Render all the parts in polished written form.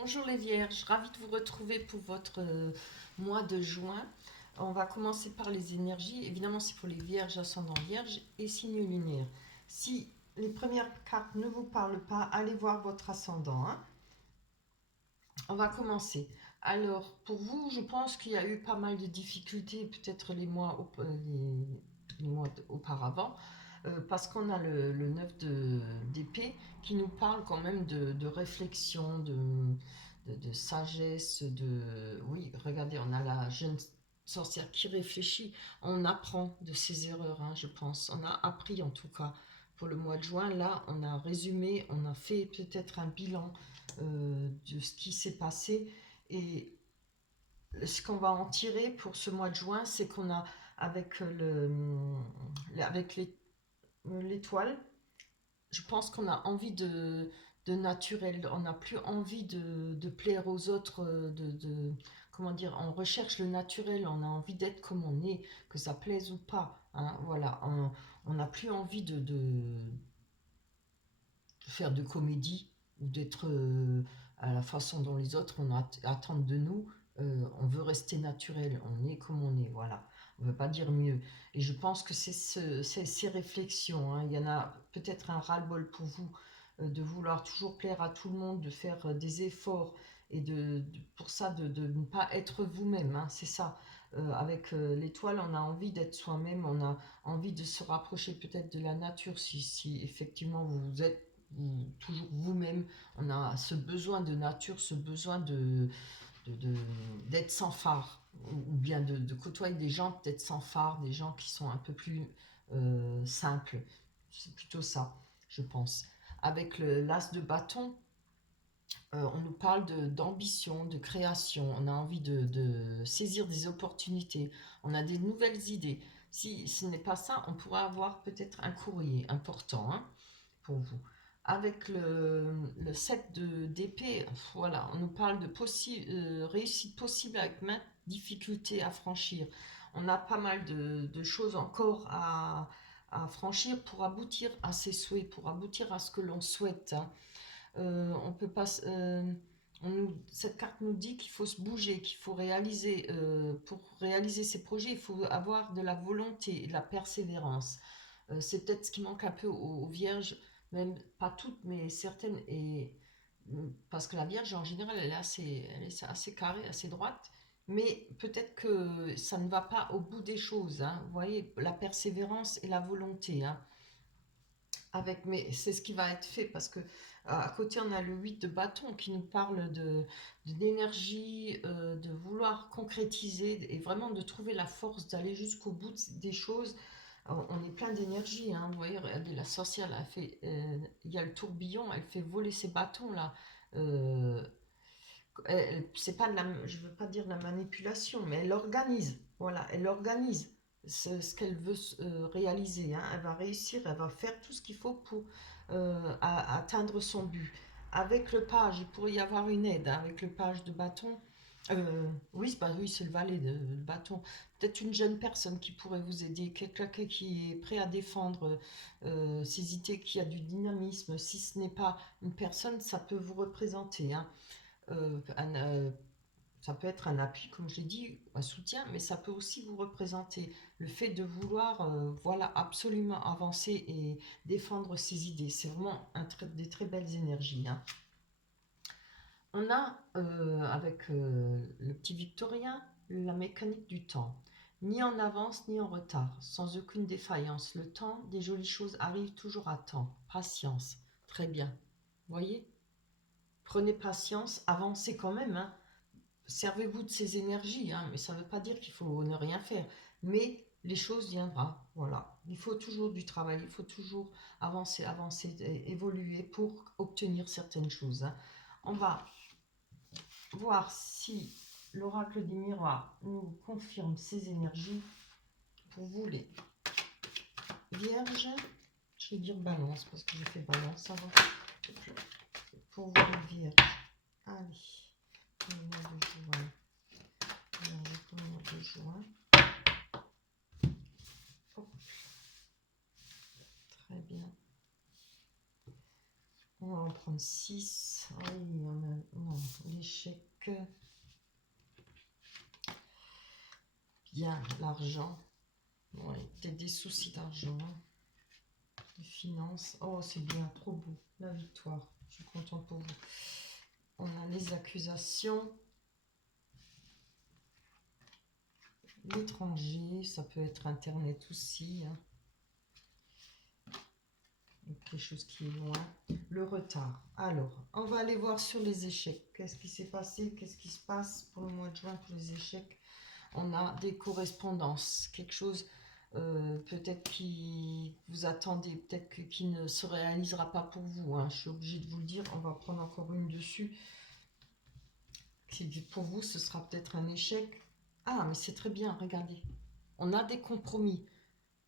Bonjour les Vierges, ravie de vous retrouver pour votre mois de juin. On va commencer par les énergies. Évidemment, c'est pour les Vierges, ascendant Vierge et signe lunaire. Si les premières cartes ne vous parlent pas, allez voir votre ascendant. On va commencer. Alors, pour vous, je pense qu'il y a eu pas mal de difficultés, peut-être les mois auparavant, parce qu'on a le 9 d'épée qui nous parle quand même de réflexion, de sagesse, Oui, regardez, on a la jeune sorcière qui réfléchit, on apprend de ses erreurs, je pense. On a appris en tout cas. Pour le mois de juin, là, on a résumé, on a fait peut-être un bilan de ce qui s'est passé. Et ce qu'on va en tirer pour ce mois de juin, c'est qu'on a, avec l'étoile, je pense qu'on a envie de naturel, on n'a plus envie de plaire aux autres, comment dire, on recherche le naturel, on a envie d'être comme on est, que ça plaise ou pas, voilà, on n'a plus envie de faire de comédie ou d'être à la façon dont les autres attendent de nous. On veut rester naturel, on est comme on est, voilà. On ne veut pas dire mieux. Et je pense que c'est ces réflexions. Il y en a peut-être un ras-le-bol pour vous de vouloir toujours plaire à tout le monde, de faire des efforts et pour ça de ne pas être vous-même. C'est ça. Avec l'étoile, on a envie d'être soi-même, on a envie de se rapprocher peut-être de la nature si effectivement vous êtes toujours vous-même. On a ce besoin de nature, ce besoin d'être sans phare, ou bien de côtoyer des gens peut-être sans phare, des gens qui sont un peu plus simples. C'est plutôt ça, je pense. Avec l'as de bâton, on nous parle d'ambition, de création, on a envie de saisir des opportunités, on a des nouvelles idées. Si ce n'est pas ça, on pourra avoir peut-être un courrier important pour vous. Avec le 7 d'épée, voilà, on nous parle de réussite possible avec maintes difficultés à franchir. On a pas mal de choses encore à franchir pour aboutir à ses souhaits, pour aboutir à ce que l'on souhaite. On peut pas, cette carte nous dit qu'il faut se bouger, qu'il faut réaliser, pour réaliser ses projets, il faut avoir de la volonté, de la persévérance. C'est peut-être ce qui manque un peu aux Vierges, même pas toutes, mais certaines, parce que la Vierge en général elle est assez carrée, assez droite, mais peut-être que ça ne va pas au bout des choses. Vous voyez, la persévérance et la volonté. Mais c'est ce qui va être fait parce que à côté on a le 8 de bâton qui nous parle d'énergie, de vouloir concrétiser et vraiment de trouver la force d'aller jusqu'au bout des choses. On est plein d'énergie, vous voyez, regardez, la sorcière, il y a le tourbillon, elle fait voler ses bâtons là. Euh, c'est pas je veux pas dire de la manipulation, mais elle organise, voilà, elle organise ce qu'elle veut réaliser. Elle va réussir, elle va faire tout ce qu'il faut pour atteindre son but. Avec le page, il pourrait y avoir une aide, avec le page de bâton. Oui, oui, c'est le valet de bâton. Peut-être une jeune personne qui pourrait vous aider, quelqu'un qui est prêt à défendre ses idées, qui a du dynamisme. Si ce n'est pas une personne, ça peut vous représenter. Euh, un, euh, Ça peut être un appui, comme j'ai dit, un soutien, mais ça peut aussi vous représenter le fait de vouloir, voilà, absolument avancer et défendre ses idées. C'est vraiment des très belles énergies. On a, avec le petit Victorien, la mécanique du temps. Ni en avance, ni en retard, sans aucune défaillance. Le temps, des jolies choses arrivent toujours à temps. Patience. Très bien. Voyez? Prenez patience, avancez quand même. Servez-vous de ces énergies, mais ça ne veut pas dire qu'il faut ne rien faire. Mais les choses viendront, voilà. Il faut toujours du travail, il faut toujours avancer, avancer, évoluer pour obtenir certaines choses. On va voir si l'oracle des miroirs nous confirme ces énergies pour vous les vierges. Je vais dire balance parce que j'ai fait balance avant. Pour vous les vierges. Allez, le mois de juin. Le mois de juin. Oh, très bien. On va en prendre 6. Ah oui, non, les échecs. Bien, l'argent. Oui, peut-être des soucis d'argent. Les finances. Oh, c'est bien, trop beau. La victoire. Je suis contente pour vous. On a les accusations. L'étranger, ça peut être Internet aussi. Hein. Quelque chose qui est loin. Le retard. Alors, on va aller voir sur les échecs. Qu'est-ce qui s'est passé? Qu'est-ce qui se passe pour le mois de juin pour les échecs? On a des correspondances. Quelque chose peut-être qui vous attendez, peut-être qui ne se réalisera pas pour vous. Hein. Je suis obligée de vous le dire. On va prendre encore une dessus. Pour vous, ce sera peut-être un échec. Ah, mais c'est très bien, regardez. On a des compromis.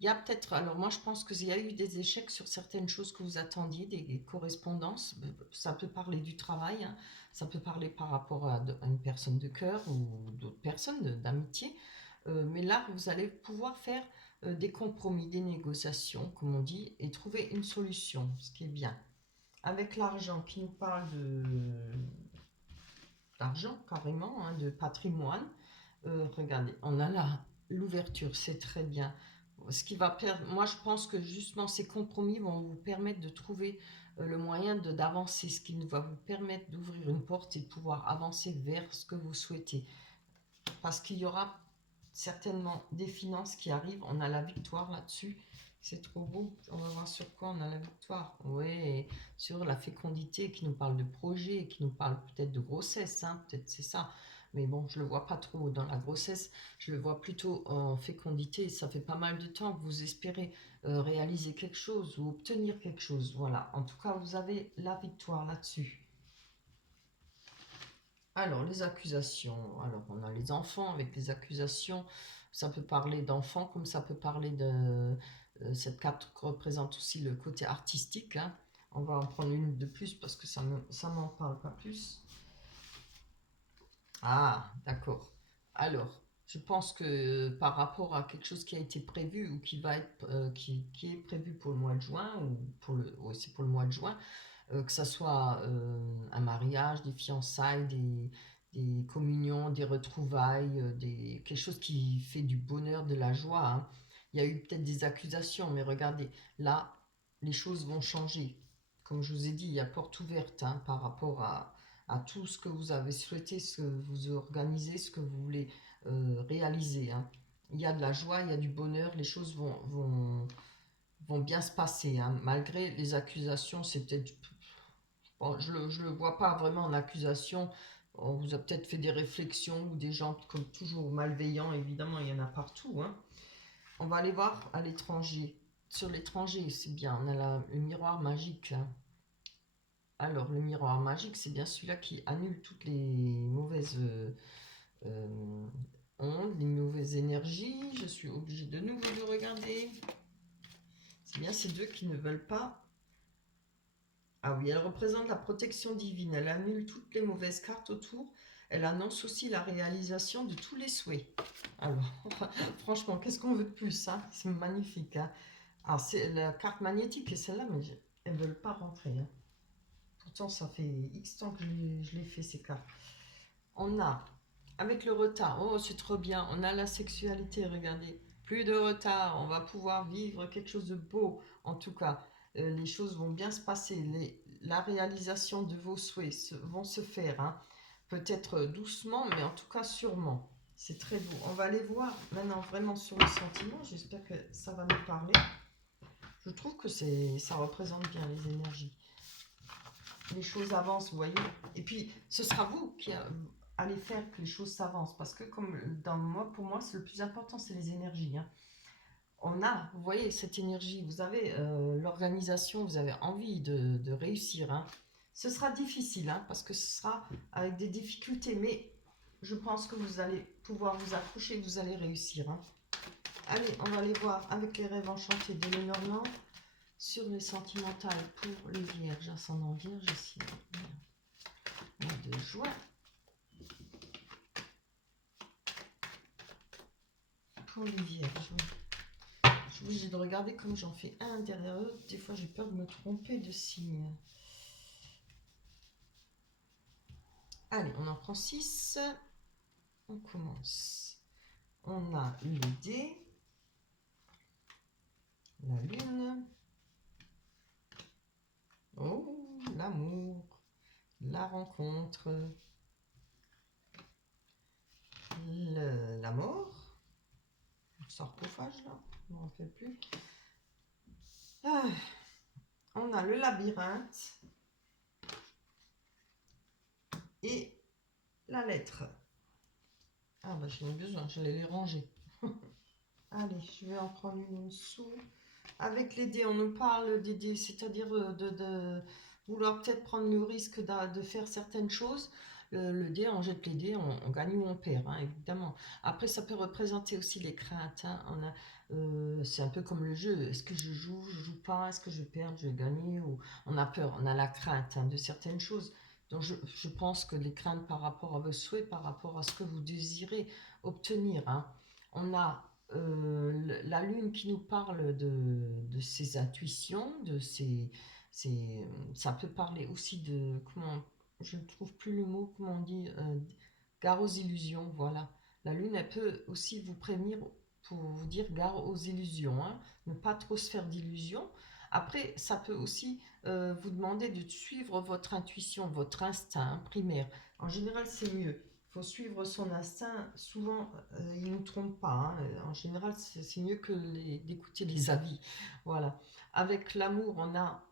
Il y a peut-être, alors moi je pense qu'il y a eu des échecs sur certaines choses que vous attendiez, des correspondances. Ça peut parler du travail, hein. Ça peut parler par rapport à une personne de cœur ou d'autres personnes d'amitié. Mais là, vous allez pouvoir faire des compromis, des négociations, comme on dit, et trouver une solution, ce qui est bien. Avec l'argent qui nous parle d'argent carrément, hein, de patrimoine. Regardez, on a là l'ouverture, c'est très bien. Ce qui va perdre, moi je pense que justement ces compromis vont vous permettre de trouver le moyen d'avancer, ce qui va vous permettre d'ouvrir une porte et de pouvoir avancer vers ce que vous souhaitez. Parce qu'il y aura certainement des finances qui arrivent, on a la victoire là-dessus. C'est trop beau. On va voir sur quoi on a la victoire. Oui, sur la fécondité qui nous parle de projet, qui nous parle peut-être de grossesse, hein, peut-être c'est ça. Mais bon, je ne le vois pas trop dans la grossesse, je le vois plutôt en fécondité. Ça fait pas mal de temps que vous espérez réaliser quelque chose ou obtenir quelque chose. Voilà, en tout cas, vous avez la victoire là-dessus. Alors, les accusations. Alors, on a les enfants avec les accusations. Ça peut parler d'enfants comme ça peut parler de... cette carte représente aussi le côté artistique. Hein. On va en prendre une de plus parce que ça m'en parle pas plus. Ah, d'accord. Alors, je pense que par rapport à quelque chose qui a été prévu ou qui va être, qui est prévu pour le mois de juin, ou pour le, ouais, c'est pour le mois de juin, que ça soit un mariage, des fiançailles, des communions, des retrouvailles, quelque chose qui fait du bonheur, de la joie. Hein. Il y a eu peut-être des accusations, mais regardez, là, les choses vont changer. Comme je vous ai dit, il y a porte ouverte hein, par rapport à tout ce que vous avez souhaité, ce que vous organisez, ce que vous voulez réaliser. Hein. Il y a de la joie, il y a du bonheur, les choses vont bien se passer. Hein. Malgré les accusations, c'est peut-être... Bon, je ne le vois pas vraiment en accusation. On vous a peut-être fait des réflexions ou des gens comme toujours malveillants, évidemment, il y en a partout. Hein. On va aller voir à l'étranger. Sur l'étranger, c'est bien, on a le miroir magique. Hein. Alors, le miroir magique, c'est bien celui-là qui annule toutes les mauvaises euh, ondes, les mauvaises énergies. Je suis obligée de nouveau de regarder. C'est bien ces deux qui ne veulent pas. Ah oui, elle représente la protection divine. Elle annule toutes les mauvaises cartes autour. Elle annonce aussi la réalisation de tous les souhaits. Alors, franchement, qu'est-ce qu'on veut de plus hein. C'est magnifique. Hein. Alors, c'est la carte magnétique et celle-là, mais elles ne veulent pas rentrer. Hein. Pourtant, ça fait X temps que je l'ai fait, ces cartes. On a, avec le retard, oh, c'est trop bien. On a la sexualité, regardez. Plus de retard, on va pouvoir vivre quelque chose de beau. En tout cas, les choses vont bien se passer. La réalisation de vos souhaits vont se faire. Hein. Peut-être doucement, mais en tout cas sûrement. C'est très beau. On va aller voir maintenant vraiment sur le sentiment. J'espère que ça va nous parler. Je trouve que ça représente bien les énergies. Les choses avancent, vous voyez. Et puis, ce sera vous qui allez faire que les choses s'avancent. Parce que comme pour moi, le plus important, c'est les énergies. Hein. On a, vous voyez, cette énergie. Vous avez l'organisation, vous avez envie de réussir. Hein. Ce sera difficile, hein, parce que ce sera avec des difficultés. Mais je pense que vous allez pouvoir vous accrocher, vous allez réussir. Hein. Allez, on va aller voir avec les rêves enchantés de Lénormand. Sur les sentimentales pour les vierges, ascendant vierge ici, mois de juin. Pour les vierges, oui. Je suis obligée de regarder comme j'en fais un derrière eux. Des fois, j'ai peur de me tromper de signe. Allez, on en prend 6. On commence. On a le dé, la lune, oh, l'amour, la rencontre, la mort, sarcophage là, je ne me rappelle plus. Ah, on a le labyrinthe et la lettre. Ah bah j'en ai besoin, je les ranger. Allez, je vais en prendre une en dessous. Avec les dés, on nous parle des dés, c'est-à-dire de vouloir peut-être prendre le risque de faire certaines choses. Le dé, on jette les dés, on gagne ou on perd, hein, évidemment. Après, ça peut représenter aussi les craintes. Hein. C'est un peu comme le jeu. Est-ce que je joue pas? Est-ce que je vais perdre, je vais gagner? Ou on a peur, on a la crainte, hein, de certaines choses. Donc, je pense que les craintes par rapport à vos souhaits, par rapport à ce que vous désirez obtenir. Hein. On a la lune qui nous parle de ses intuitions, ça peut parler aussi de, comment, je ne trouve plus le mot, comment on dit, gare aux illusions, voilà. La lune, elle peut aussi vous prévenir pour vous dire gare aux illusions, hein, ne pas trop se faire d'illusions. Après, ça peut aussi vous demander de suivre votre intuition, votre instinct primaire. En général, c'est mieux. Il faut suivre son instinct. Souvent, il ne nous trompe pas. Hein. En général, c'est mieux que d'écouter les avis. Voilà. Avec l'amour, on a...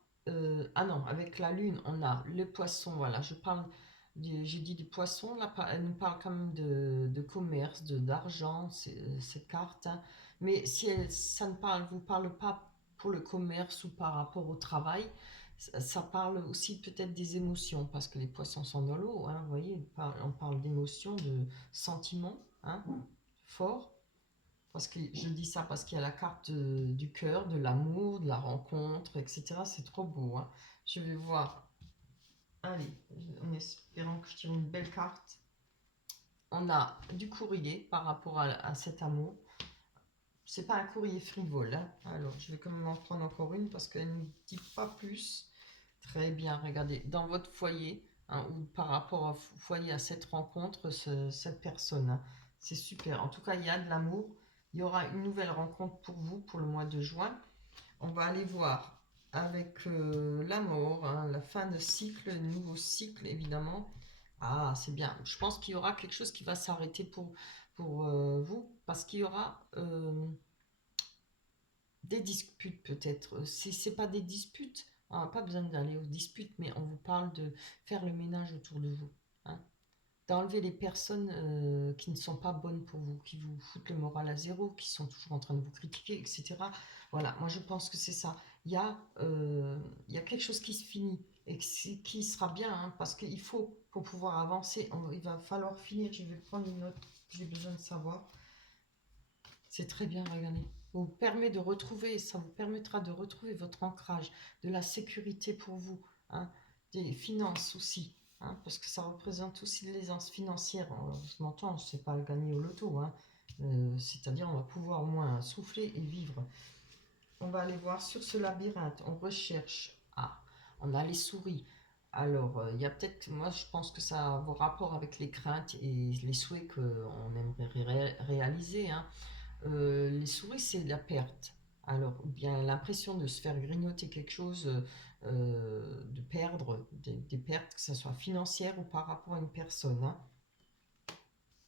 ah non, avec la lune, on a le poisson. Voilà, j'ai dit des poissons. Là, elle nous parle quand même de commerce, d'argent, cette carte. Hein. Mais si ça ne vous parle pas pour le commerce ou par rapport au travail, ça parle aussi peut-être des émotions, parce que les poissons sont dans l'eau, hein, vous voyez, on parle d'émotions, de sentiments, hein, forts, parce que je dis ça parce qu'il y a la carte du cœur, de l'amour, de la rencontre, etc. C'est trop beau, hein. Je vais voir, allez, en espérant que je tire une belle carte. On a du courrier par rapport à cet amour. C'est pas un courrier frivole, hein. Alors, je vais quand même en prendre encore une parce qu'elle ne dit pas plus. Très bien, regardez, dans votre foyer, hein, ou par rapport au foyer, à cette rencontre, cette personne, hein, c'est super. En tout cas, il y a de l'amour. Il y aura une nouvelle rencontre pour vous pour le mois de juin. On va aller voir avec l'amour, hein, la fin de cycle, nouveau cycle, évidemment. Ah, c'est bien. Je pense qu'il y aura quelque chose qui va s'arrêter pour vous, parce qu'il y aura des disputes peut-être. Si c'est pas des disputes, on n'a pas besoin d'aller aux disputes, mais on vous parle de faire le ménage autour de vous. Hein. D'enlever les personnes qui ne sont pas bonnes pour vous, qui vous foutent le moral à zéro, qui sont toujours en train de vous critiquer, etc. Voilà, moi je pense que c'est ça. Il y a quelque chose qui se finit et qui sera bien, hein, parce qu'il faut, pour pouvoir avancer, il va falloir finir. Je vais prendre une note, j'ai besoin de savoir. C'est très bien, regardez. Ça vous permettra de retrouver votre ancrage, de la sécurité pour vous, hein, des finances aussi, hein, parce que ça représente aussi l'aisance financière. Je m'entends, c'est pas gagner au loto, hein, c'est-à-dire on va pouvoir au moins souffler et vivre. On va aller voir sur ce labyrinthe, on recherche. Ah, on a les souris. Alors, il y a peut-être, moi je pense que ça a vos rapports avec les craintes et les souhaits qu'on aimerait réaliser, hein. Les souris, c'est la perte. Alors, ou bien l'impression de se faire grignoter quelque chose, de perdre des pertes, que ce soit financières ou par rapport à une personne. Hein.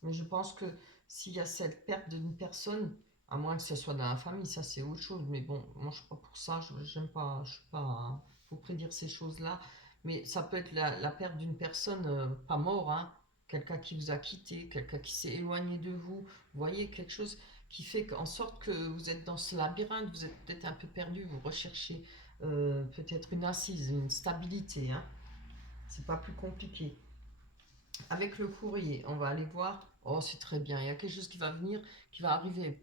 Mais je pense que s'il y a cette perte d'une personne, à moins que ce soit dans la famille, ça c'est autre chose. Mais bon, moi je suis pas pour ça, j'aime pas, je suis pas pour prédire ces choses-là. Mais ça peut être la perte d'une personne, pas mort, hein, quelqu'un qui vous a quitté, quelqu'un qui s'est éloigné de vous. Vous voyez, quelque chose qui fait en sorte que vous êtes dans ce labyrinthe, vous êtes peut-être un peu perdu, vous recherchez peut-être une assise, une stabilité. Hein. C'est pas plus compliqué. Avec le courrier, on va aller voir. Oh, c'est très bien. Il y a quelque chose qui va venir, qui va arriver.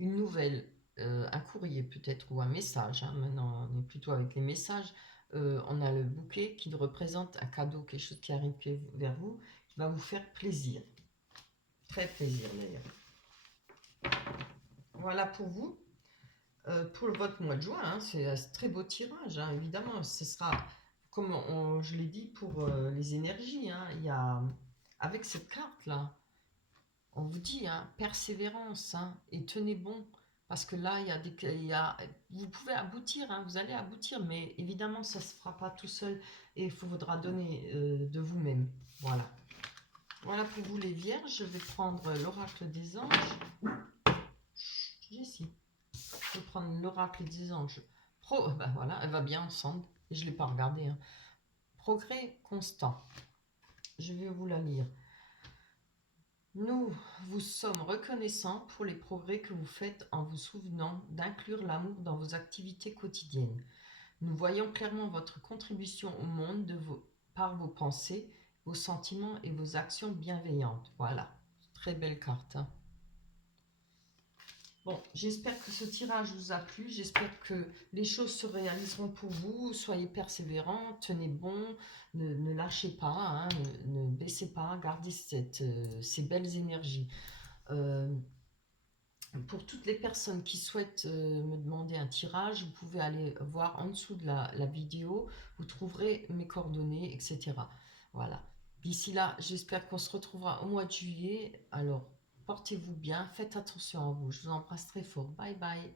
Une nouvelle, un courrier peut-être, ou un message. Hein. Maintenant, on est plutôt avec les messages. On a le bouquet qui représente un cadeau, quelque chose qui arrive vers vous, qui va vous faire plaisir. Très plaisir d'ailleurs. Voilà pour vous. Pour votre mois de juin, hein, c'est un très beau tirage, hein, évidemment. Ce sera comme je l'ai dit pour les énergies, hein, il y a, avec cette carte-là, on vous dit, hein, persévérance, hein, et tenez bon, parce que là, vous pouvez aboutir, hein, vous allez aboutir, mais évidemment, ça ne se fera pas tout seul, et il faudra donner de vous-même. Voilà. Voilà pour vous les vierges, je vais prendre l'oracle des anges. Jessie, je vais prendre l'oracle des anges. Ben voilà, elle va bien ensemble, et je ne l'ai pas regardé. Hein. Progrès constant. Je vais vous la lire. Nous vous sommes reconnaissants pour les progrès que vous faites en vous souvenant d'inclure l'amour dans vos activités quotidiennes. Nous voyons clairement votre contribution au monde par vos pensées, vos sentiments et vos actions bienveillantes. Voilà, très belle carte. Hein. Bon, j'espère que ce tirage vous a plu, j'espère que les choses se réaliseront pour vous, soyez persévérants, tenez bon, ne lâchez pas, hein, ne baissez pas, gardez ces belles énergies. Pour toutes les personnes qui souhaitent me demander un tirage, vous pouvez aller voir en dessous de la vidéo, vous trouverez mes coordonnées, etc. Voilà. D'ici là, j'espère qu'on se retrouvera au mois de juillet. Alors, portez-vous bien, faites attention à vous. Je vous embrasse très fort. Bye bye.